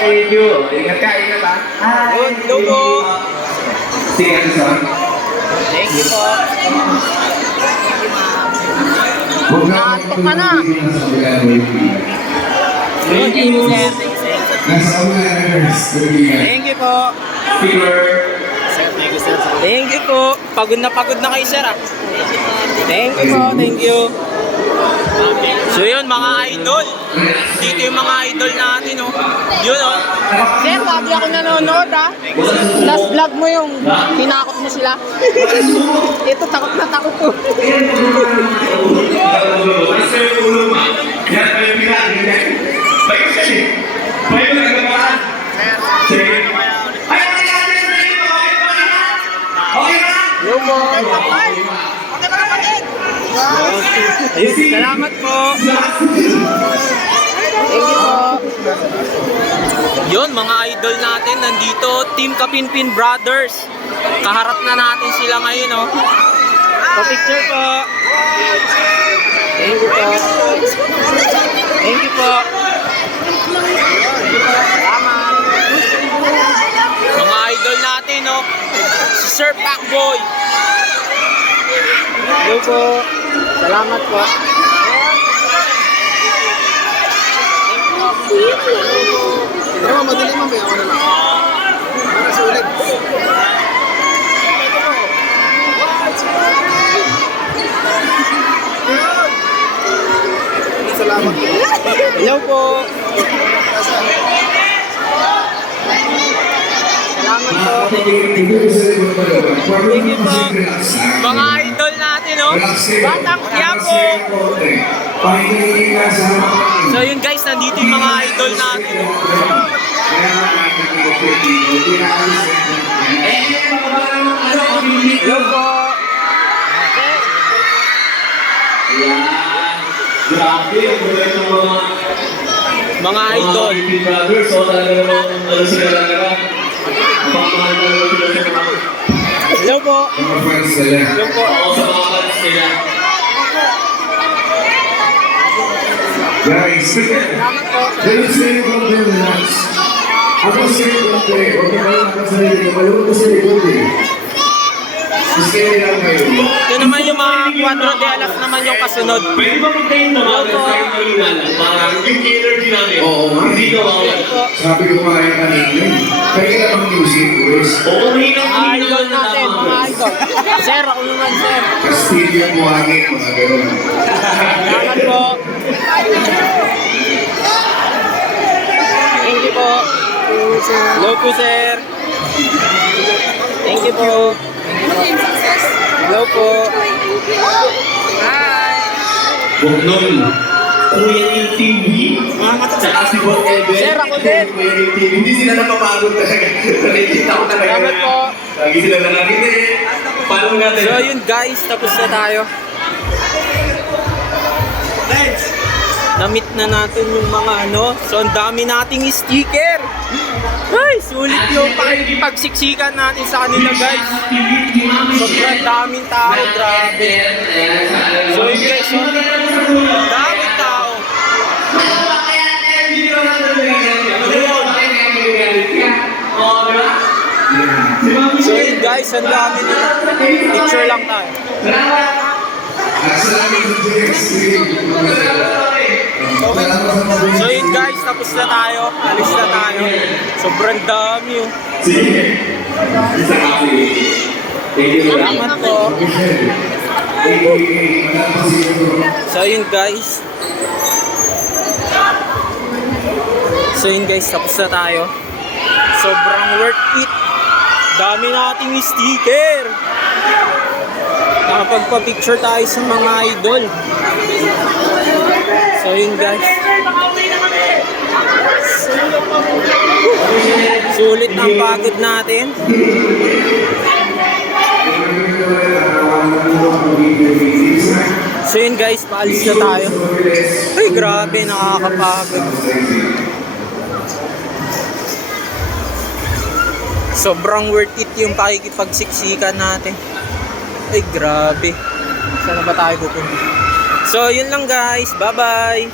thank you. Ingat ka, ingat ha. Hello po. Sige, Rizal. Thank you po. Nakakot ka na. Thank you, sir. Nasa kamerers. Thank you po. Fever. Thank you po. Pagod na kayo, sir, ah. Thank you po, thank you. So yun, mga idol. Dito yung mga idol natin, oh. Yun, oh. Sir, lagi ako nanonood ha. Last vlog mo yung tinakot mo sila. Ito, takot na takot ko. Ayun, salamat po. Thank you po. Yun, mga idol natin nandito, Team Kapinpin Brothers. Kaharap na natin sila ngayon, oh. Pa-picture po. Thank you po. Thank you po. Salamat. Mga idol natin, oh. Si Sir Pacboy. Hello po. Salamat po. Pero madali mamaya ako na lang. Para sa ulit. Salamat po. Hello po. Salamat po. Thank you po. Mga idol natin, oh. Batang Quiapo. So yun guys, nandito yung mga idol natin, oh. Hello po. Mga idol. Hello po. Hello po. Guys, ganun sa iyo kung relax. Ako sa iyo kung huwag na kayo nakasarili ko. Malunod ko sa likod eh. Gusto kayo lang kayo. Ito naman yung mga quadro de alas naman yung kasunod. Pwede ba mag-tayo na mga tayo ngayon? Parang yung energy namin. Oo, Hindi ka mawala. sabi ko kaya kanina yun. Kaya ka lang music, boys. Oo, mahina Mga idol natin, mga idol. Sir, ako naman, sir. Castillo, buhangin, mga ganun. Salamat po. Thank you po. Hello po, sir. Thank you po. Hello po. Huwag nun. Kuya yung TV. Tsaka si Bob Ever. Sir, ako din. Kuya yung TV. Hindi sila napapagod talaga. Nakikita ko talaga. Salamat po. Lagi sila nakakita. Paano natin? So yun guys, tapos na tayo. Na-meet na natin yung mga ano. So ang dami nating sticker. Ay, sulit yung pagsiksikan natin sa kanila guys. Sobrang daming tao, grabe. So yun guys, so, daming tao. So yun guys, ang dami nila. Picture lang tayo. Salamat sa JX3. So yun guys, tapos na tayo. Alis na tayo. Sobrang dami oh. Sige. Isa kasi. Thank you. Salamat po. So yun guys. So yun guys, tapos na tayo. Sobrang worth it. Dami nating sticker. Nakapagpa-picture tayo sa mga idol. So yun guys. Sulit ang pagod natin. So yun guys, paalis na tayo. Ay grabe, nakakapagod. Sobrang worth it yung pakikipagsiksikan natin. Ay grabe. Saan na ba tayo pupunta? So yun lang guys, bye bye.